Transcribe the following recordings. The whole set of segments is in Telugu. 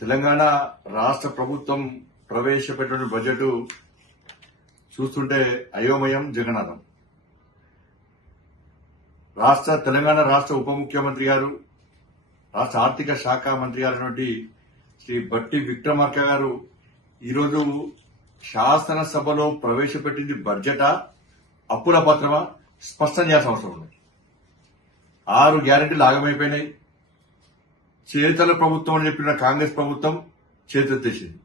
తెలంగాణ రాష్ట్ర ప్రభుత్వం ప్రవేశపెట్టిన బడ్జెట్ చూస్తుంటే అయోమయం జగన్నాథం. రాష్ట్ర తెలంగాణ రాష్ట్ర ఉప ముఖ్యమంత్రి గారు రాష్ట్ర ఆర్థిక శాఖ మంత్రి గారైనటువంటి శ్రీ బట్టి విక్రమార్క గారు ఈరోజు శాసనసభలో ప్రవేశపెట్టింది బడ్జెటా అప్పుల పత్రమా? స్పష్టం చేయాల్సిన అవసరం ఉంది. ఆరు గ్యారెంటీలు ఆగమైపోయినాయి. చేతల ప్రభుత్వం అని చెప్పిన కాంగ్రెస్ ప్రభుత్వం చేతెత్తేసింది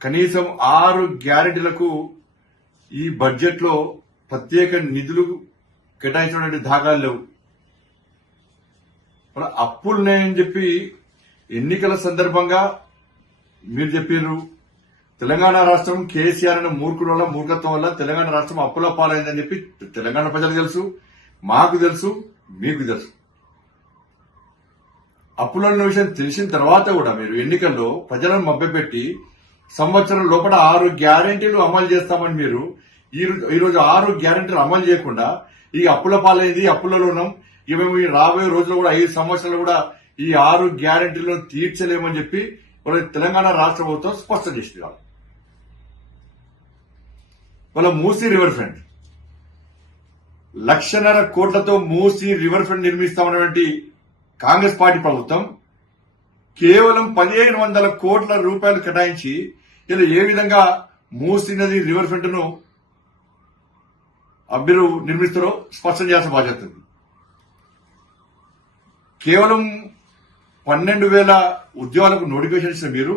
కనీసం ఆరు గ్యారెంటీలకు ఈ బడ్జెట్లో ప్రత్యేక నిధులు కేటాయించినటువంటి దాఖలు లేవు. మన అప్పులున్నాయని చెప్పి ఎన్నికల సందర్భంగా మీరు చెప్పారు తెలంగాణ రాష్ట్రం కేసీఆర్ అనే మూర్ఖుల వల్ల మూర్ఖత్వం వల్ల తెలంగాణ రాష్ట్రం అప్పుల పాలైందని చెప్పి తెలంగాణ ప్రజలకు తెలుసు మాకు తెలుసు మీకు తెలుసు. అప్పుల విషయం తెలిసిన తర్వాత కూడా మీరు ఎన్నికల్లో ప్రజలను మభ్యపెట్టి సంవత్సరం లోపల ఆరు గ్యారెంటీలు అమలు చేస్తామని మీరు ఈ రోజు- ఆరు గ్యారెంటీలు అమలు చేయకుండా ఈ అప్పుల పాలైంది అప్పులలో ఉన్నాం ఇక మేము రాబోయే రోజుల్లో కూడా ఐదు సంవత్సరాలు కూడా ఈ ఆరు గ్యారంటీలను తీర్చలేమని చెప్పి వాళ్ళ తెలంగాణ రాష్ట్ర ప్రభుత్వం స్పష్టం చేసింది వాళ్ళు వాళ్ళ మూసీ రివర్ ఫ్రంట్. లక్షన్నర కోట్లతో మూసీ రివర్ ఫ్రంట్ నిర్మిస్తామన్నటువంటి కాంగ్రెస్ పార్టీ ప్రభుత్వం కేవలం పదిహేను వందల కోట్ల రూపాయలు కేటాయించి ఇలా ఏ విధంగా మూసీ నది రివర్ ఫ్రంట్ను అభ్యరు నిర్మిస్తారో స్పష్టం చేయాల్సిన బాధ్యత ఉంది. కేవలం పన్నెండు వేల ఉద్యోగాలకు నోటిఫికేషన్ ఇచ్చిన మీరు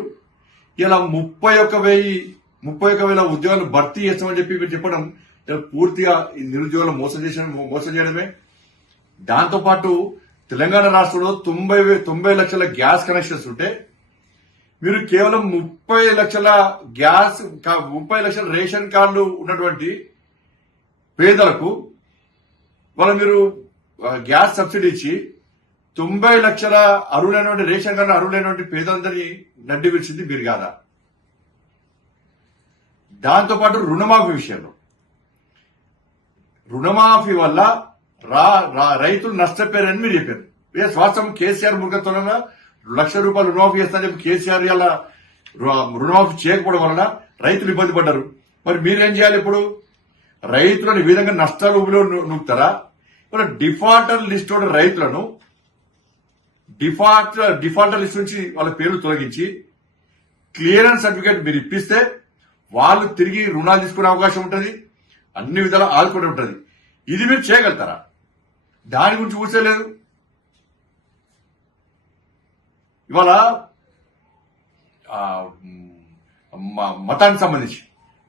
ఇలా ముప్పై ఒక్క వెయ్యి ముప్పై ఒక్క వేల ఉద్యోగాలు భర్తీ చేస్తామని చెప్పి మీరు చెప్పడం ఇలా పూర్తిగా ఈ నిరుద్యోగులు మోసం చేసిన మోసం చేయడమే. దాంతో పాటు తెలంగాణ రాష్ట్రంలో తొంభై తొంభై లక్షల గ్యాస్ కనెక్షన్స్ ఉంటే మీరు కేవలం ముప్పై లక్షల గ్యాస్ ముప్పై లక్షల రేషన్ కార్డులు ఉన్నటువంటి పేదలకు వాళ్ళ మీరు గ్యాస్ సబ్సిడీ ఇచ్చి తొంభై లక్షల అరువులైనటువంటి రేషన్ కార్డు అరువులైనటువంటి పేదలందరినీ నడ్డి విరిచింది మీరు కాదా? దాంతో పాటు రుణమాఫీ విషయంలో. రుణమాఫీ వల్ల రా రైతులు నష్టపోయారని మీరు చెప్పారు. ఏ స్వాస్థం కేసీఆర్ ముఖత్వంగా లక్ష రూపాయలు రుణమాఫీ చేస్తారని చెప్పి కేసీఆర్ ఇలా రుణమాఫీ చేయకపోవడం వలన రైతులు ఇబ్బంది పడ్డారు. మరి మీరేం చేయాలి ఇప్పుడు? రైతులను ఈ విధంగా నష్టాలు నూపుతారా మరి డిఫాల్టర్ లిస్ట్ ఉన్న రైతులను డిఫాల్ట్ డిఫాల్టర్ లిస్ట్ నుంచి వాళ్ళ పేర్లు తొలగించి క్లియరెన్స్ సర్టిఫికేట్ మీరు ఇప్పిస్తే వాళ్ళు తిరిగి రుణాలు తీసుకునే అవకాశం ఉంటుంది. అన్ని విధాలు ఆదుకుంటూ ఉంటుంది. ఇది మీరు చేయగలుగుతారా? దాని గురించి ఊసేలేదు ఇవాళ మతానికి సంబంధించి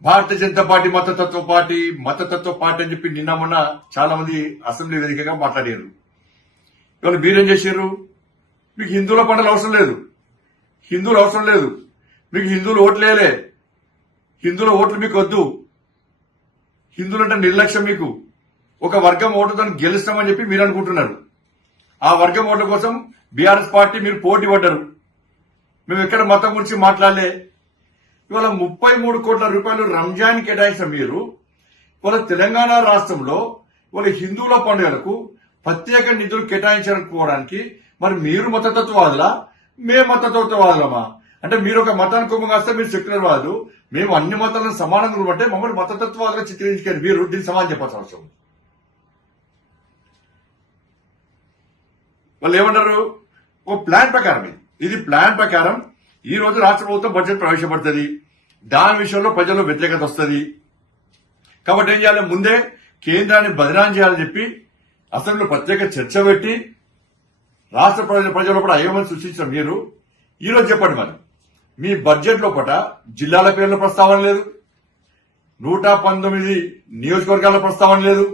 భారతీయ జనతా పార్టీ మతతత్వ పార్టీ మతతత్వ పార్టీ అని చెప్పి నిన్న మొన్న చాలా మంది అసెంబ్లీ వేదికగా మాట్లాడారు. ఇవాళ మీరేం చేశారు? మీకు హిందువుల పంటలు అవసరం లేదు. హిందువులు అవసరం లేదు. మీకు హిందువులు ఓట్లేలే హిందువుల ఓట్లు మీకు వద్దు. హిందువులు అంటే నిర్లక్ష్యం మీకు. ఒక వర్గం ఓటుతో గెలుస్తామని చెప్పి మీరు అనుకుంటున్నారు. ఆ వర్గం ఓట్ల కోసం బీఆర్ఎస్ పార్టీ మీరు పోటీ పడ్డారు. మేము ఎక్కడ మతం గురించి మాట్లాడలే. ఇవాళ ముప్పై మూడు కోట్ల రూపాయలు రంజాన్ కేటాయించిన మీరు. ఇవాళ తెలంగాణ రాష్ట్రంలో ఇవాళ హిందువుల పండుగలకు ప్రత్యేక నిధులు కేటాయించుకోవడానికి మరి మీరు మతతత్వవాదులా మేము మతతత్వవాదులమా అంటే మీరు ఒక మతానికి కొమ్మ కాస్తే మీరు సెక్యులర్ వాదు. మేము అన్ని మతాలను సమానంగా ఉంటే మమ్మల్ని మతతత్వాదులు చిత్రించుకొని మీరు. దీన్ని సమాధానం చెప్పాల్సిన అవసరం వాళ్ళు ఏమంటారు ఓ ప్లాన్ ప్రకారం ఇది ఇది ప్లాన్ ప్రకారం ఈ రోజు రాష్ట్ర ప్రభుత్వం బడ్జెట్ ప్రవేశపడుతుంది. దాని విషయంలో ప్రజల్లో వ్యతిరేకత వస్తుంది. కాబట్టి ఏం చేయాలి? ముందే కేంద్రాన్ని బదిలాం చేయాలని చెప్పి అసెంబ్లీలో ప్రత్యేక చర్చ పెట్టి రాష్ట్ర ప్రజల ప్రజల్లో కూడా అయోమని సృష్టించిన మీరు ఈ రోజు చెప్పండి మరి. మీ బడ్జెట్ లోపల జిల్లాల పేర్ల ప్రస్తావన లేదు. నూట పంతొమ్మిది నియోజకవర్గాల ప్రస్తావన లేదు.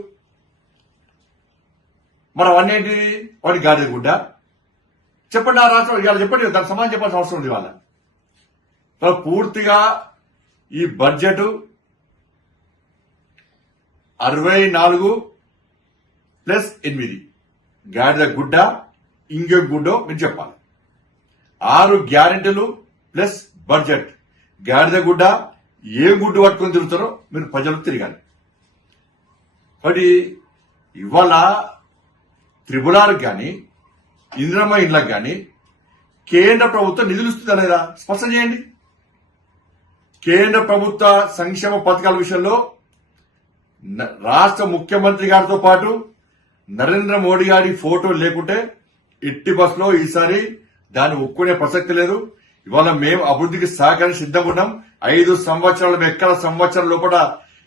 మరి అవన్నీ వాడి గాడిద గుడ్డ. చెప్పండి ఆ రాష్ట్రం ఇవాళ చెప్పండి దానికి సమాధానం చెప్పాల్సిన అవసరం ఉంది వాళ్ళ పూర్తిగా ఈ బడ్జెట్ అరవై నాలుగు ప్లస్ ఎనిమిది. గాడిద గుడ్డ ఇంకొక గుడ్డో మీరు చెప్పాలి. ఆరు గ్యారెంటీలు ప్లస్ బడ్జెట్. గాడిద గుడ్డ ఏ గుడ్డు పట్టుకొని తిరుగుతారో మీరు ప్రజలు తిరగాలి మరి ఇవాళ త్రిపులాలకు కానీ ఇంద్రమ్మ ఇండ్లకు కానీ కేంద్ర ప్రభుత్వం నిధులు ఇస్తుందా లేదా స్పష్టం చేయండి. కేంద్ర ప్రభుత్వ సంక్షేమ పథకాల విషయంలో రాష్ట్ర ముఖ్యమంత్రి గారితో పాటు నరేంద్ర మోడీ గారి ఫోటో లేకుంటే ఎట్టి బస్సులో ఈసారి దాన్ని ఒక్కునే ప్రసక్తి లేదు. ఇవాళ మేము అభివృద్ధికి సహకారం సిద్ధంగా ఉన్నాం. ఐదు సంవత్సరాలు ఎక్కడ సంవత్సరం లోపల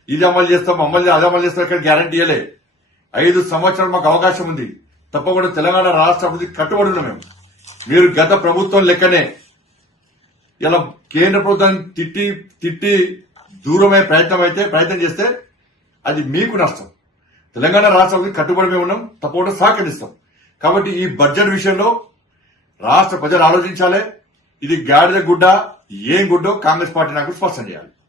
ఇది అమలు చేస్తాం అమలు అది అమలు చేస్తాం ఇక్కడ గ్యారంటీ ఇవ్వలే ఐదు సంవత్సరాలు మాకు అవకాశం ఉంది. తప్పకుండా తెలంగాణ రాష్ట్ర అభివృద్ధికి కట్టుబడి ఉన్నాం మేము. మీరు గత ప్రభుత్వం లెక్కనే ఇలా కేంద్ర ప్రభుత్వాన్ని తిట్టి తిట్టి దూరమయ్యే ప్రయత్నం అయితే ప్రయత్నం చేస్తే అది మీకు నష్టం. తెలంగాణ రాష్ట్ర అభివృద్ధికి కట్టుబడి మేము ఉన్నాం తప్పకుండా సహకరిస్తాం. కాబట్టి ఈ బడ్జెట్ విషయంలో రాష్ట్ర ప్రజలు ఆలోచించాలి. ఇది గాడిద గుడ్డ ఏం గుడ్డో కాంగ్రెస్ పార్టీ నాకు స్పష్టం చేయాలి.